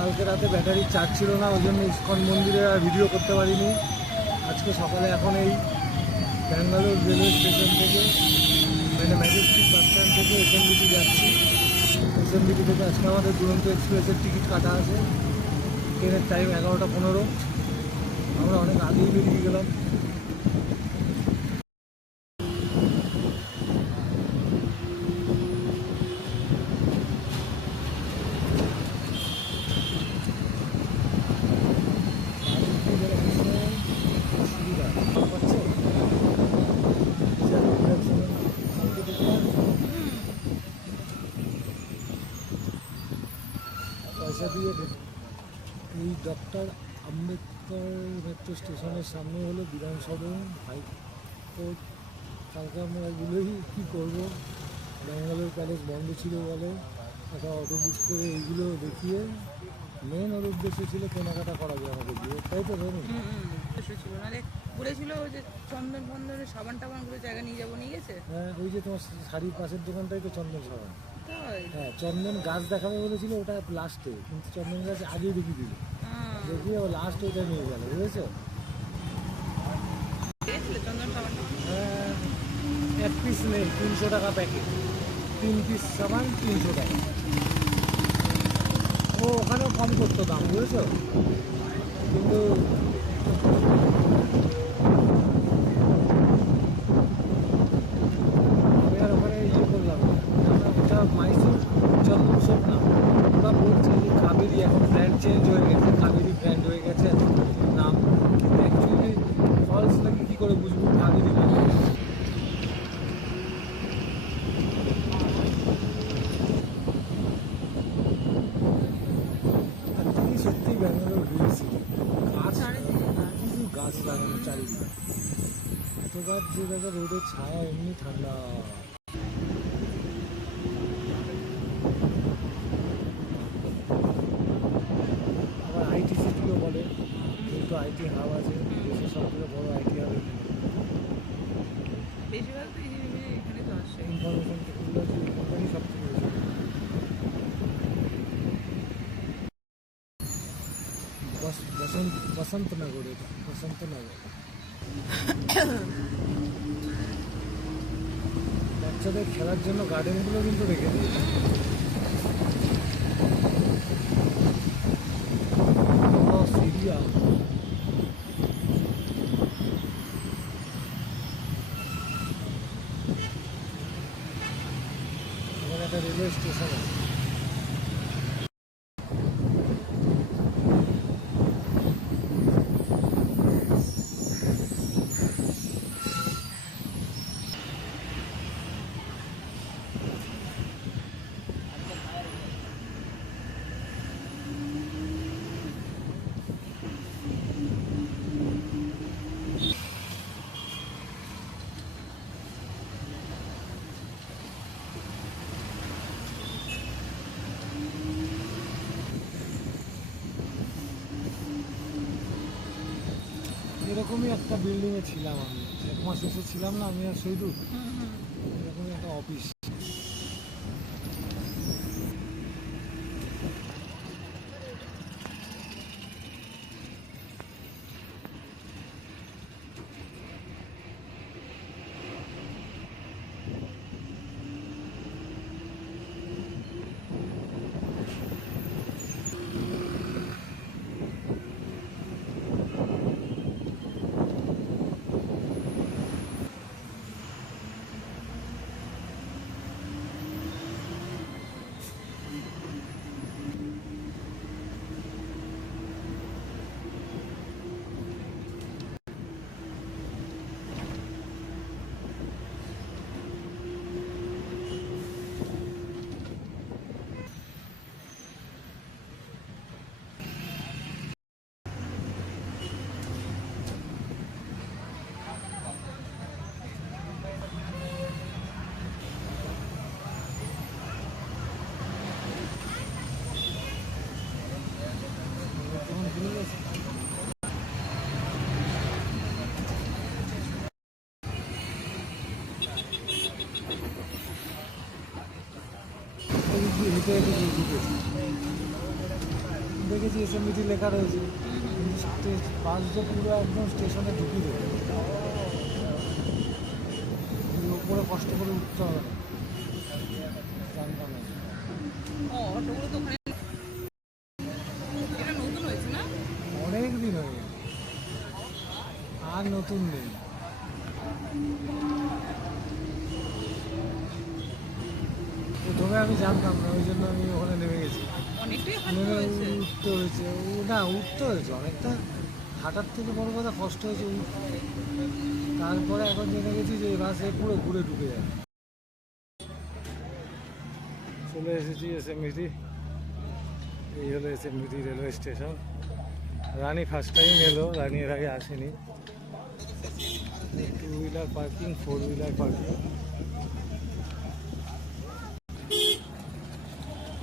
কালকে রাতে ব্যাটারির চার্জ ছিল না, ওই জন্য ইস্কন মন্দিরে আর ভিডিও করতে পারিনি। আজকে সকালে এখন এই ব্যাঙ্গালোর রেলওয়ে স্টেশন থেকে মানে ম্যাজেস্টিক বাস স্ট্যান্ড থেকে এসএনবিটি যাচ্ছি। এসএনবিটি থেকে আজকে আমাদের দুরন্ত এক্সপ্রেসের টিকিট কাটা আছে। ট্রেনের টাইম 11:15। আমরা অনেক আগেই বেরিয়ে গেলাম। পয়সা দিয়ে এই ডক্টর আম্বেদকর মেট্রো স্টেশনের সামনে হলো বিধানসদন হাইকোর্ট। কালকে আমরা এগুলোই কী করবো, ব্যাঙ্গালোর প্যালেস বন্ধ ছিল বলে একটা অটো বুক করে এইগুলো দেখিয়ে মেন ওর উদ্দেশ্য ছিল কেনাকাটা করা যায় আমাদের দিয়ে, তাই তো ধরুন ছিল নাহলে বলেছিল যে চন্দন বন্দনের সাবান টাবানগুলো জায়গা নিয়ে যাবো, নিয়ে গেছে। হ্যাঁ, ওই যে তোমার শাড়ির পাশের দোকানটাই তো চন্দন সাবান। তাই? হ্যাঁ, চন্দন গাছ দেখাবে বলেছিল, ওটা লাস্টে, কিন্তু চন্দন গাছ আগেই দেখিয়ে দিল, দেখিয়ে ও লাস্ট ওইটা নিয়ে গেল, বুঝেছো? চন্দন সাবান হ্যাঁ, এক পিস নেই, 300 টাকা প্যাকেট, 3 পিস সাবান 300 টাকা। ও ওখানেও কম করতো দাম, বুঝেছো, কিন্তু আমি আর ওখানে ইয়ে করলাম না। ওটা মাইসুর চন্দন সোপ না, ওরা বলছে যে কাবেরি এখন ব্র্যান্ড চেঞ্জ হয়ে গেছে, কাবেরি ব্র্যান্ড হয়ে গেছে নাম, কিন্তু অ্যাকচুয়ালি ফলস নাকি কী করে বুঝবো কাবেরি নাম। সত্যি ব্যাঙ্গালোর ঘুরেছি, গাছ কিছু গাছ লাগানো চারিদিকে, এত গাছ যে দেখা রোদের ছায়া এমনি ঠান্ডা। আবার আইটি সিটিও বলে, কিন্তু আইটি হাব আছে, দেশের সব থেকে বড় আইটি হাব বেশিরভাগ তো এখানে তো আসে। ইনফরমেশন টেকনোলজি কোম্পানি সব থেকে বেশি। বসন্তনগর, এটা বসন্তনগর। বাচ্চাদের খেলার জন্য গার্ডেনগুলো কিন্তু রেখে দিয়েছে। সিরিয়া এখানে একটা রেলওয়ে স্টেশন আছে। এরকমই একটা বিল্ডিংয়ে ছিলাম আমি, 1 মাস এসেছিলাম না আমি আর সৈদু, এরকমই একটা অফিস। হেঁটে হেঁটে দেখি দেখেছি এসএমবিটি লেখা রয়েছে, কিন্তু বাস যে পুরো একদম স্টেশনে ঢুকিয়ে দেবে, উপরে কষ্ট করে উঠতে হবে না, জানতাম না। ও অটোগুলো তো ওখানে, এটা নতুন হয়েছে না? অনেক দিন হয়ে গেছে, আর নতুন নেই। প্রথমে আমি জানতাম না, ওই জন্য আমি ওখানে নেমে গেছি। অনেকটাই হাঁটতে নেমে হয়েছে। উঠতে হয়েছে, না উঠতে হয়েছে অনেকটা, হাঁটার থেকে বড় কথা কষ্ট হয়েছে উঠতে। তারপরে এখন জেনে গেছি যে এই বাসে পুরো ঘুরে ঢুকে যায়। চলে এসেছি এসএমবিটি, এই হলো SMBT railway station. Rani first time এলো, রানী এর আগে আসেনি। Two wheeler parking, four wheeler parking.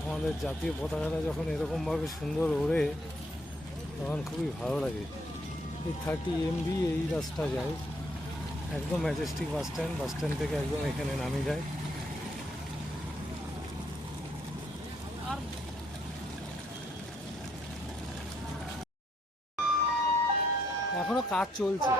আমাদের জাতীয় পতাকাটা যখন এরকমভাবে সুন্দর ওড়ে তখন খুবই ভালো লাগে। এই 30 MB এই রাস্তা যায় একদম ম্যাজেস্টিক বাস স্ট্যান্ড থেকে একদম এখানে নামিয়ে যায়। আর এখনো কাজ চলছে।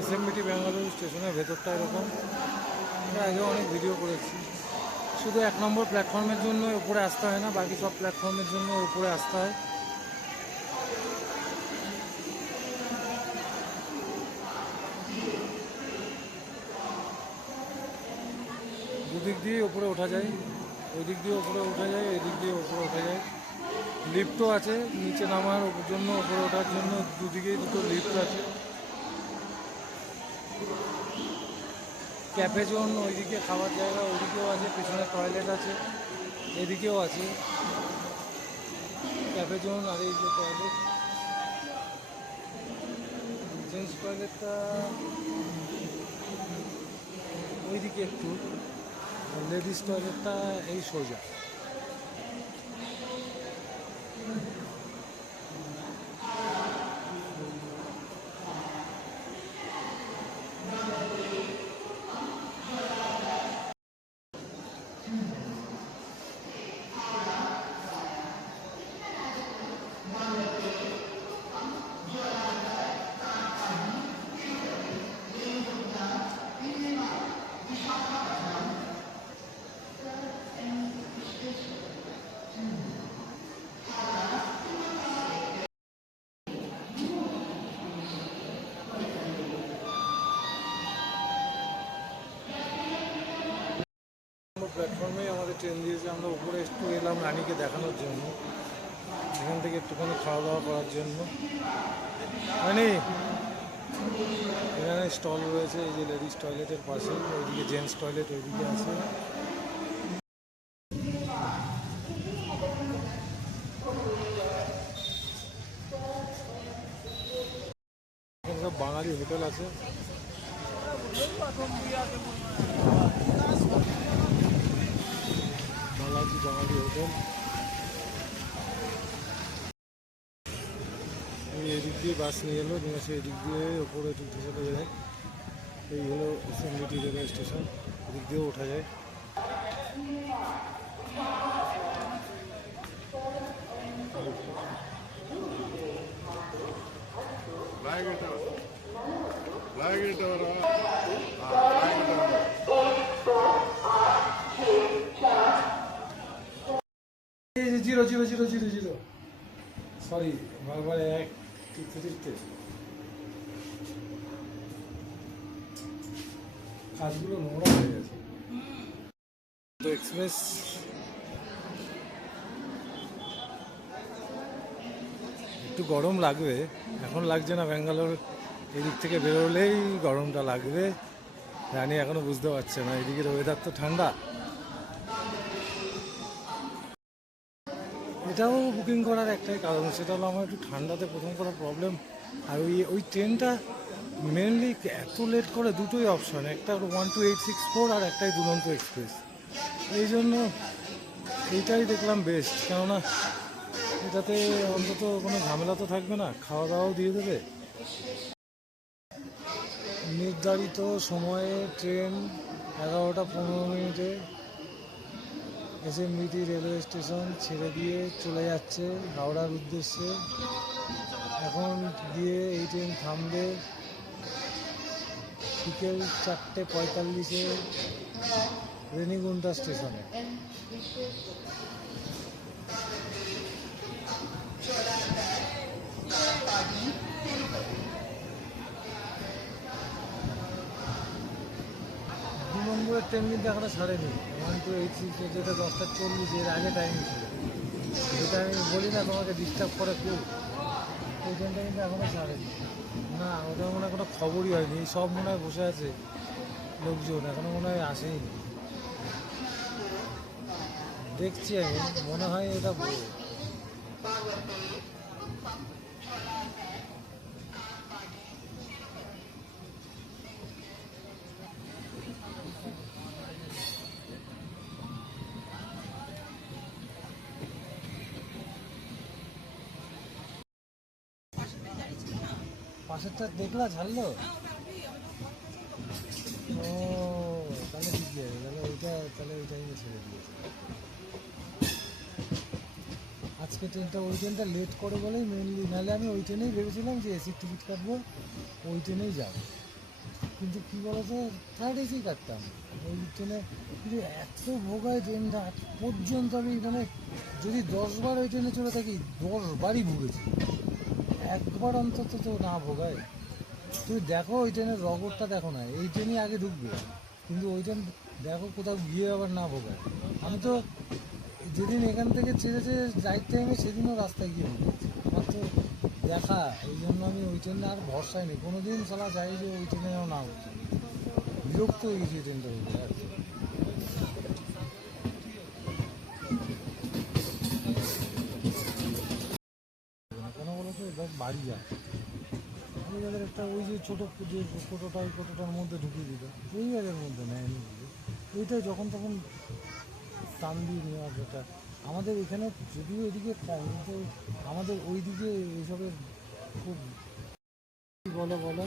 এসএমবিটি ব্যাঙ্গালুরু স্টেশনের ভেতরটা এরকম, এর আগে অনেক ভিডিও করেছি। শুধু 1 নম্বর প্ল্যাটফর্মের জন্য উপরে আসতে হয় না, বাকি সব প্ল্যাটফর্মের জন্য উপরে আসতে হয়। দুদিক দিয়ে উপরে ওঠা যায়, ওই দিক দিয়ে উপরে ওঠা যায়, এই দিক দিয়ে উপরে ওঠা যায়। লিফটও আছে নিচে নামার জন্য, উপরে ওঠার জন্য দুদিকেই দুটো লিফট আছে। ক্যাফে জোন ওইদিকে, খাবার জায়গা ওইদিকেও আছে, পেছনে টয়লেট আছে, এদিকেও আছে ক্যাফে জোন। আর এই যে টয়লেট, জেন্টস টয়লেটটা ওইদিকে একটু, লেডিস টয়লেটটা এই সোজা। প্ল্যাটফর্মে আমাদের ট্রেন দিয়েছে, আমরা উপরে একটু এলাম রানীকে দেখানোর জন্য, এখান থেকে একটুখানি খাওয়া দাওয়া করার জন্য। রানী এখানে স্টল রয়েছে, এই যে লেডিস টয়লেটের পাশে, ওইদিকে জেন্টস টয়লেট ওইদিকে আছে। এখানে সব বাঙালি হোটেল আছে। বালাজি বাঙালি হোটেল। এদিক দিয়ে বাস নিয়ে এলো, নিয়ে এসে এদিক দিয়ে ওপরে উঠে চলে যায়। এই হলো এসএমবিটি রেলওয়ে স্টেশন, এদিক দিয়েও ওঠা যায়। এই যে 00000, সরি বারবার এক টিপতে কাজগুলো নোংরা হয়ে গেছে। তো এক্সপ্রেস একটু গরম লাগবে, এখন লাগছে না, ব্যাঙ্গালোর এদিক থেকে বেরোলেই গরমটা লাগবে। রানী এখনো বুঝতে পারছে না, এদিকের ওয়েদার তো ঠান্ডা। এটাও বুকিং করার একটাই কারণ, সেটা হলো আমার একটু ঠান্ডাতে প্রথম করা প্রবলেম। আর ওই ট্রেনটা মেনলি এত লেট করে, দুটোই অপশন, একটা 12864 আর একটাই দুরন্ত এক্সপ্রেস। এই জন্য এইটাই দেখলাম বেস্ট, কেননা এটাতে অন্তত কোনো ঝামেলা তো থাকবে না, খাওয়া দাওয়াও দিয়ে দেবে। নির্ধারিত সময়ে ট্রেন 11টা 15 মিনিটে এসএমবিটি রেলওয়ে স্টেশন ছেড়ে দিয়ে চলে যাচ্ছে হাওড়ার উদ্দেশ্যে। এখন গিয়ে এই ট্রেন থামবে বিকেল 4:45-এ রেনিগুন্টা স্টেশনে। দু নম্বরের ট্রেন কিন্তু এখনো ছাড়েনি। 1286 যেটা 10:40, এর আগে টাইম ছিল, যেটা আমি বলি না তোমাকে ডিস্টার্ব করে কেউ, ওই ট্রেনটা কিন্তু এখনো ছাড়েনি। না, ওটা মনে হয় কোনো খবরই হয়নি। এই সব মনে হয় বসে আছে লোকজন, এখনো মনে হয় আসেইনি। দেখছি আমি, মনে হয় এটা পাশেরটা দেখলা ছাড়লো। ও তাহলে ঠিকই আছে, তাহলে ওই টাইমে ছেড়ে দিয়েছে। আজকে ট্রেনটা, ওই ট্রেনটা লেট করে বলেই মেনলি, নাহলে আমি ওই ট্রেনেই ভেবেছিলাম যে এসির টিকিট কাটবো, ওই ট্রেনেই যাবো। কিন্তু কী বলতো, থার্ড এসি কাটতাম ওই ট্রেনে। কিন্তু এত ভোগায় ট্রেনটা, আজ পর্যন্ত আমি মানে যদি 10 বার ওই ট্রেনে চলে থাকি 10 বারই ভুগেছি, একবার অন্তত তো না ভোগায়। তুমি দেখো ওই ট্রেনের রগরটা দেখো না, এই ট্রেনই আগে ঢুকবে, কিন্তু ওই ট্রেন দেখো কোথাও গিয়ে আবার না ভোগায়। আমি তো যেদিন এখান থেকে ছেড়েছে রাইট টাইমে, সেদিনও রাস্তায় গিয়ে ভুগেছি। আমার তো দেখা, এই জন্য আমি ওই ট্রেনে আর ভরসাই নেই কোনো দিন। সালা চাই যে ওই ট্রেনে যেন না হচ্ছে, বিরক্ত হয়ে গেছি ট্রেনটা হয়ে আর কি। কেন বলো তো, দেখ বাড়ি যায় ওই জায়গার একটা, ওই যে ছোটো যে কোটোটা, ওই কোটোটার মধ্যে ঢুকিয়ে দিত, ওই জায়গার মধ্যে নেয়নি বুঝে। ওইটাই যখন তখন টান দিয়ে নেওয়া যেটা। আমাদের এখানে যদিও এদিকে কম, কিন্তু আমাদের ওই দিকে এইসবের খুব বলো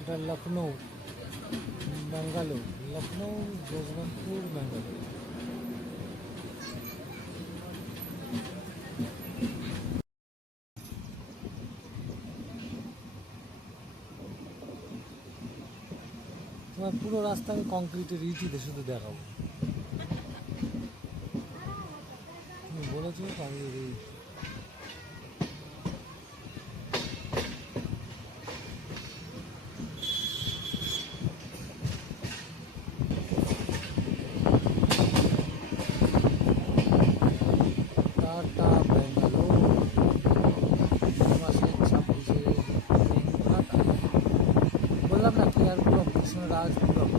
এটা লখনৌ, ব্যাঙ্গালোর, লখনৌ, যশবন্তপুর, ব্যাঙ্গালোর। তোমার পুরো রাস্তা আমি কংক্রিটের ইটিতে শুধু দেখাবো। তুমি বলেছো আমি এই টাটা ব্যাঙ্গালোর 2 মাসের 26-এ টাটা। বললাম না কেয়ারপুরম, কৃষ্ণরাজপুরম,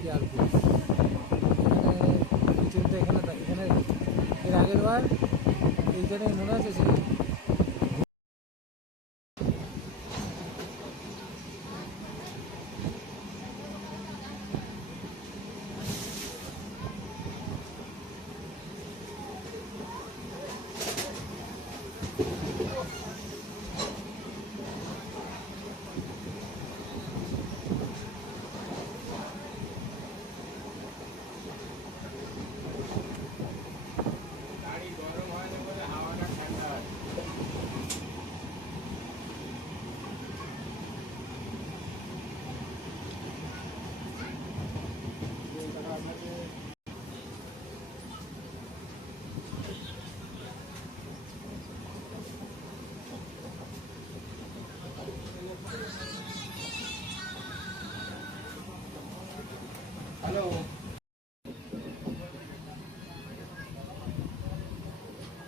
কেয়ারপুরম। এখানে এই ট্রেনটা এখানে এর আগের বার এইখানে মনে আছে সে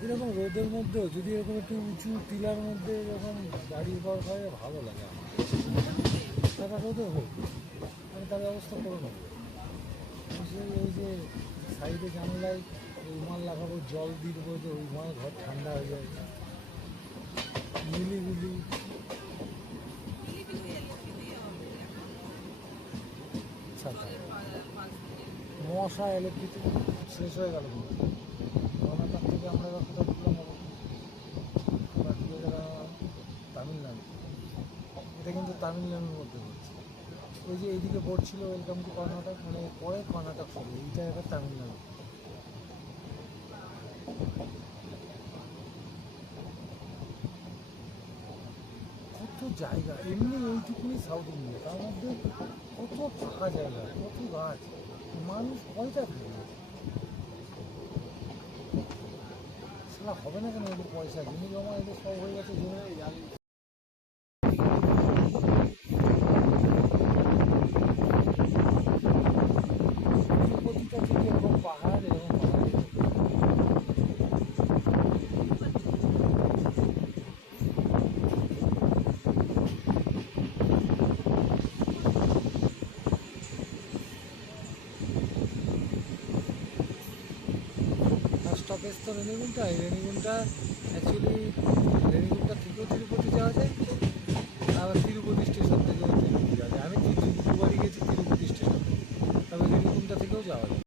এরকম রোদের মধ্যেও যদি এরকম একটু উঁচু টিলার মধ্যে যখন গাড়ি ঘর হয় ভালো লাগে আমার। টাকা রোদে হোক, আমি তার ব্যবস্থা করে নেবো। ওই যে সাইডে জানলায় রুমাল লাগাবো, জল দিয়ে দেবো, যে ওই ঘর ঠান্ডা হয়ে যায়। মিলিগুলি ছাতা, মশা ইলেকট্রিক শেষ হয়ে গেল। তামিলনাড়ুর মধ্যে পড়ছে। ওই যে এইদিকে বোর্ড ছিল ওয়েলকাম টু কর্ণাটক, মানে পরে কর্ণাটক ছিল, এইটা এবার তামিলনাড়ু। কত জায়গা এমনি এইটুকুনি সাউথ ইন্ডিয়া, তার মধ্যে কত ফাঁকা জায়গা, কত গাছ, মানুষ কয়টা থাকে। সেটা হবে না কেন, এদের পয়সা জমি জমা এদের সব হয়ে গেছে জমি। প্রতিটা থেকে এরকম পাহাড়, এরকম পাহাড়। স্টপেজ তো রেনিগুন্টা, এই রেনিগুন্টা অ্যাকচুয়ালি রেনিগুন্টা থেকেও তিরুপতি যাওয়া যায়, আবার তিরুপতি স্টেশন থেকেও তিরুপতি যাওয়া যায়। আমি দুবারই গেছি তিরুপতি স্টেশন, তবে রেনিগুন্টা থেকেও যাওয়া যায়।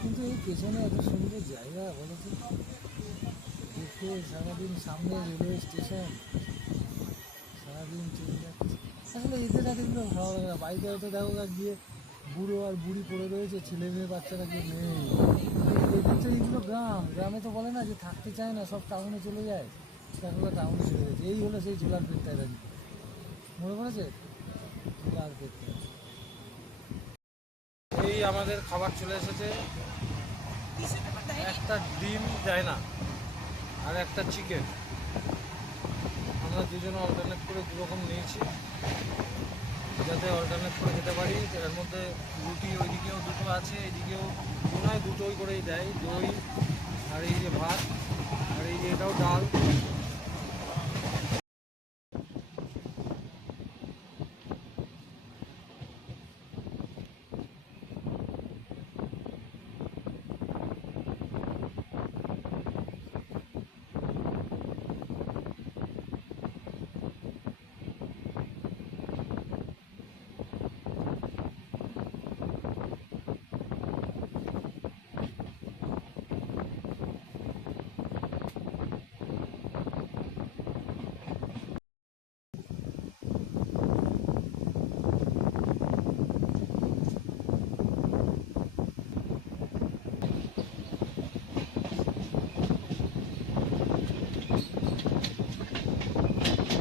কিন্তু এই পেছনে এত সুন্দর জায়গা বলো তো, দেখে সারাদিন সামনে রেলওয়ে স্টেশন, সারাদিন চলে যাচ্ছে। আসলে এদের আর এগুলো ভালো লাগে না। বাড়িতে হয়তো দেখো গিয়ে বুড়ো আর বুড়ি পড়ে রয়েছে, ছেলে মেয়ে বাচ্চারা কেউ নেই। এদের তো এইগুলো গ্রাম, গ্রামে তো বলে না যে থাকতে চায় না, সব টাউনে চলে যায়, দেখো টাউনে চলে গেছে। এই হলো সেই ঝোলার পেটটায় দাঁড়িয়ে, মনে পড়েছে ঝোলার পেটটা। এই আমাদের খাবার চলে এসেছে, একটা ডিম দেয় না আর একটা চিকেন। আমরা দুজনে অল্টারনেট করে দুরকম নিয়েছি, যাতে অল্টারনেট করে খেতে পারি। এর মধ্যে রুটি ওইদিকেও দুটো আছে, এইদিকেও মনে হয় দুটোই করেই দেয়, দই আর এই যে ভাত, আর এই যে এটাও ডাল।